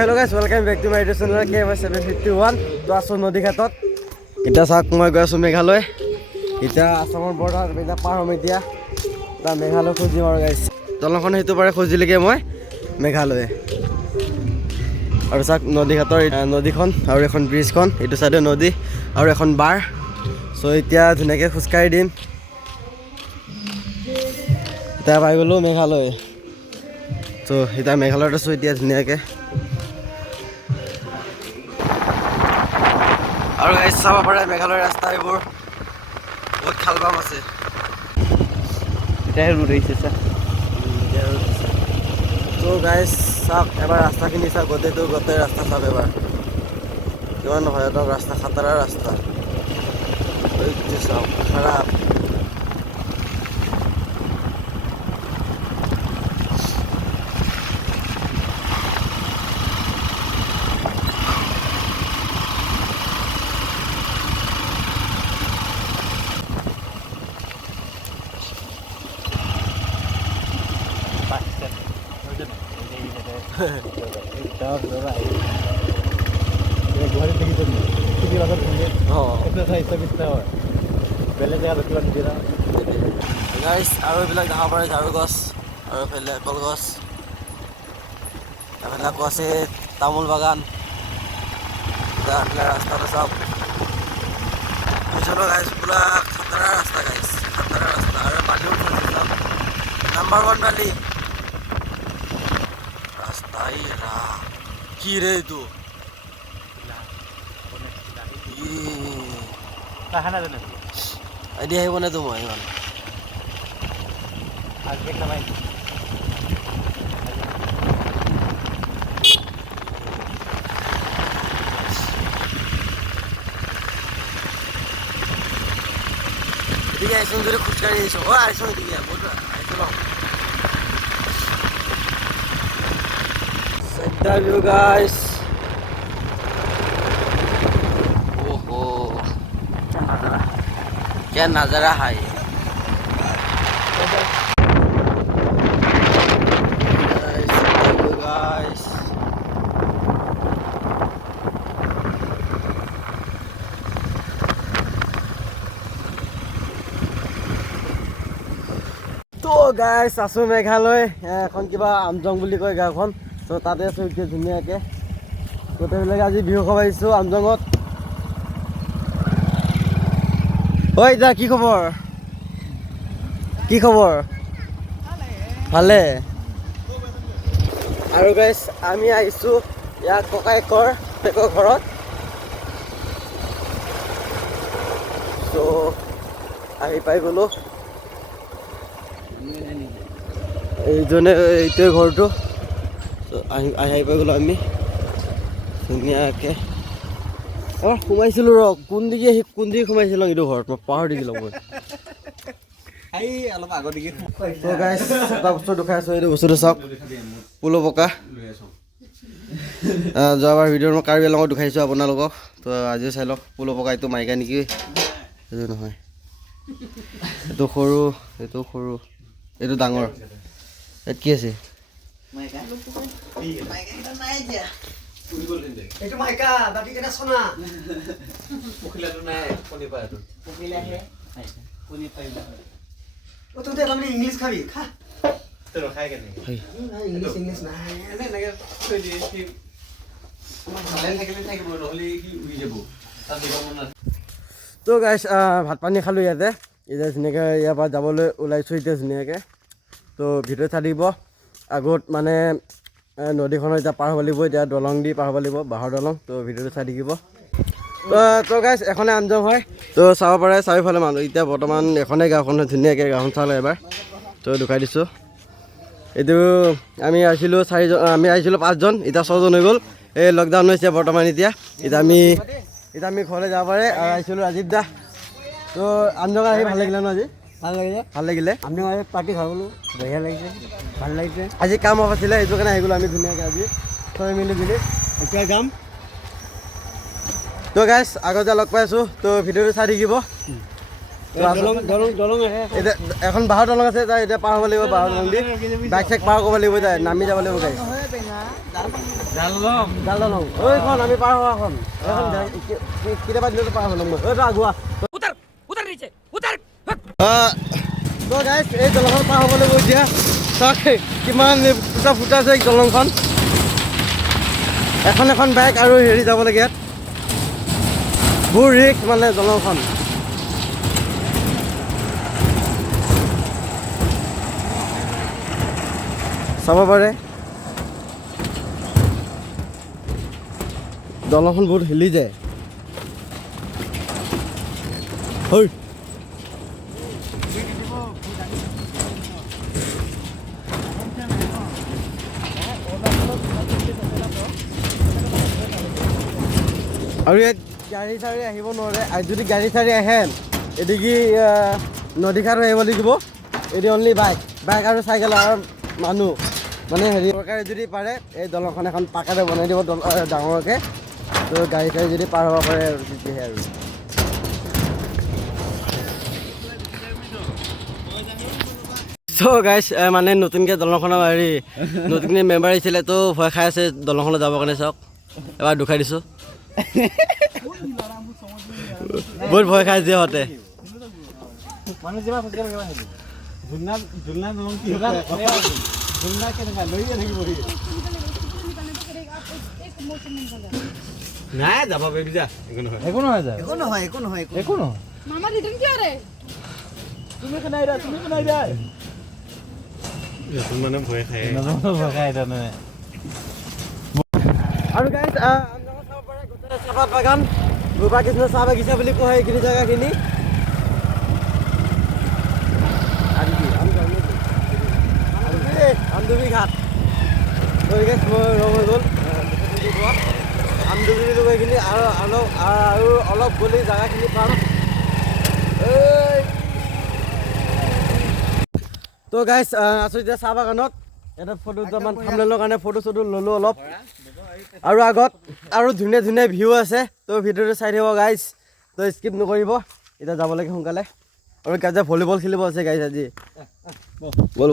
Hello' guys, welcome back to my YouTube channel KY751। তো আছোঁ নদী ঘাটত। এতিয়া চাওক, মই গৈ আছোঁ মেঘালয়। এতিয়া আছামৰ বৰ্ডাৰ এতিয়া পাৰ হ'ম। এতিয়া মেঘালয় খুজিম আৰু গাইছ, দলংখন সেইটো পাৰে খুজিলেগৈ মই মেঘালয়। আৰু চাওক নদী ঘাটৰ নদীখন আৰু এখন ব্ৰিজখন, এইটো চাইডে নদী আৰু এখন বাৰ। চ' এতিয়া ধুনীয়াকৈ খোজকাঢ়ি দিম। এতিয়া পাই গ'লোঁ মেঘালয়। ত' এতিয়া মেঘালয়ত আছোঁ এতিয়া ধুনীয়াকৈ। আৰু গাইছ চাব পাৰে মেঘালয়ৰ ৰাস্তা এইবোৰ বহুত খাল বাম আছে। এতিয়াহে ৰ'দ আহিছে চা। ত' গাইছ চাওক এবাৰ ৰাস্তাখিনি চাওক, গোটেই ৰাস্তা চাওক এবাৰ কিমান ভয়ানক ৰাস্তা, খাটাৰা ৰাস্তা। চাওক খাৰাপ। গাইছ আৰু এইবিলাক দেখা পাৰে ঝাৰু গছ আৰু এইফালে কলগছ, এইফালে আকৌ আছে তামোল বাগান। ৰাস্তাটো চাওক গাইছ, পুৰা খাটাৰা ৰাস্তা গাইছ, খাটাৰা ৰাস্তা। আৰু বালিও চলিছে চাওক, নাম্বাৰ 1 বালি ৰাস্তা। কি ৰে এইটো আইডিয়া আহিব নে মই ইমান এদিকে আহিছোঁ যদি খোজকাঢ়ি আহিছোঁ। আহিছোঁ এদিকে আহিছোঁ গাইছ। ओहो क्या नज़ारा है ये। তো গাইছ আছোঁ মেঘালয়, এখন কিবা আমজং বুলি কয় গাঁওখন। তো তাতে আছোঁ এতিয়া ধুনীয়াকৈ। গোটেইবিলাকে আজি বিহু খাব আহিছোঁ আমজঙত। ঐ দা, কি খবৰ? কি খবৰ? ভালে। আৰু গাইছ আমি আহিছোঁ ইয়াৰ ককায়েকৰ ঘৰত। ত' আহি পাই গ'লোঁ। এইটোৱে ঘৰটো। আহি পাই গ'লোঁ আমি ধুনীয়াকৈ। সোমাইছিলোঁ কোন দিকে সোমাইছিলোঁ এইটো ঘৰত, মই পাহৰি থাকিলোঁ মই। অলপ আগৰ দিকে তো গাইছ এটা বস্তু দেখাই আছোঁ, এইটো বস্তুটো চাওক, পুলো পকা। যোৱাবাৰ ভিডিঅ'ত মই কাৰ্বি আংলঙত দেখাইছোঁ আপোনালোকক। তো আজিও চাই লওক, পুলো পকা। এইটো মাইকা নেকি? এইটো নহয়, এইটো সৰু, এইটো ডাঙৰ। ইয়াত কি আছে? ইংলিছ খাবি খা। ইংলিছ তো গাইছ ভাত পানী খালোঁ ইয়াতে। এতিয়া ধুনীয়াকৈ ইয়াৰ পৰা যাবলৈ ওলাইছোঁ এতিয়া ধুনীয়াকৈ। তো ভিডিঅ' চাই দিব আগত মানে নদীখনৰ এতিয়া পাৰ হ'ব লাগিব, এতিয়া দলং দি পাৰ হ'ব লাগিব, বাঁহৰ দলং। তো ভিডিঅ'টো চাই থাকিব। তো গাইছ এখনে আমজং হয়। তো চাব পাৰে চাৰিওফালে মানুহ। এতিয়া বৰ্তমান এখনেই গাঁওখন, ধুনীয়াকৈ গাঁওখন চালে এবাৰ। তো দেখাই দিছোঁ। এইটো আমি আহিছিলোঁ 5জন, এতিয়া 6জন হৈ গ'ল। এই লকডাউন হৈছে বৰ্তমান। এতিয়া আমি ঘৰলৈ যাব পাৰে। আৰু আহিছিলোঁ ৰাজীৱ দা। তো আমজং আহি ভাল লাগিলে ন? আজি ভাল লাগিলে। আমি পাৰ্টি খাবলৈ বঢ়িয়া লাগিছে, ভাল লাগিছে। আজি কাম অফ আছিলে, সেইটো কাৰণে আহি গ'লোঁ আমি ধুনীয়াকৈ আজি চবে মিলি এতিয়া যাম। তো গাইছ আগত লগ পাই আছোঁ। তো ভিডিঅ'টো চাই থাকিব। দলং আহে এতিয়া এখন বাঁহৰ দলং আছে তাই এতিয়া পাৰ হ'ব লাগিব বাঁহৰ দলং দি বাইক চাইক পাৰ কৰিব লাগিব তাই নামি যাব লাগিব গাড়ী জাল দলং ঐখন আমি পাৰ হোৱা এখন এইখন কেতিয়াবা দিনতো পাৰ হ'লো মই ঐ আগুৱা তো গাইছ এই দলংখন পাৰ হ'ব লাগিব এতিয়া চাওক কিমান ফুটা ফুটা আছে এই দলংখন এখন এখন বাইক আৰু হেৰি যাব লাগে ইয়াত বহুত ৰিক্স মানে দলংখন চাব পাৰে দলংখন বহুত হিলি যায় হয় আৰু ইয়াত গাড়ী চাড়ী আহিব নোৱাৰে আৰু যদি গাড়ী চাড়ী আহে এদিকে নদীখাট আহিব লাগিব এদি অনলি বাইক আৰু চাইকেল আৰু মানুহ মানে হেৰি চৰকাৰে যদি পাৰে এই দলংখন এখন পাকাৰে বনাই দিব ডাঙৰকৈ তো গাড়ী চাড়ী যদি পাৰ হ'ব পাৰে আৰু তেতিয়াহে আৰু চ' গাইছ মানে নতুনকৈ দলংখনৰ হেৰি নতুনকৈ মেম্বাৰ আহিছিলে তো ভয় খাই আছে দলংখনত যাবৰ কাৰণে চাওক এবাৰ দুখাই দিছোঁ বহুত ভয় খাই দিয়ে সিহঁতে নাই যাব পাৰিবি যা একো নহয় একো নহয় মামা ৰিটাৰ্ন কি আৰে নতুন মানে ভয় খায় আৰু গাইজ আপোনালোকে চাব পাৰে গোটেই চাহপাত বাগান গোপা কৃষ্ণ চাহ বাগিচা বুলি কোৱা হয় এইখিনি জেগাখিনি আমদুবি ঘাট গৈ গেছ মই ৰং হৈ গ'ল আমদুবি এইখিনি আৰু অলপ গ'লে জেগাখিনি পাম তো গাইজ আছোঁ এতিয়া চাহ বাগানত এটা ফটো দুটামান থাম্বনেইলৰ কাৰণে ফটো চটো ল'লোঁ অলপ আৰু আগত আৰু ধুনীয়া ধুনীয়া ভিউ আছে তো ভিডিঅ'টো চাই থাকিব গাইজ তো স্কিপ নকৰিব এতিয়া যাব লাগে সোনকালে আৰু গাইজ ভলীবল খেলিব আছে গাইজ আজি বল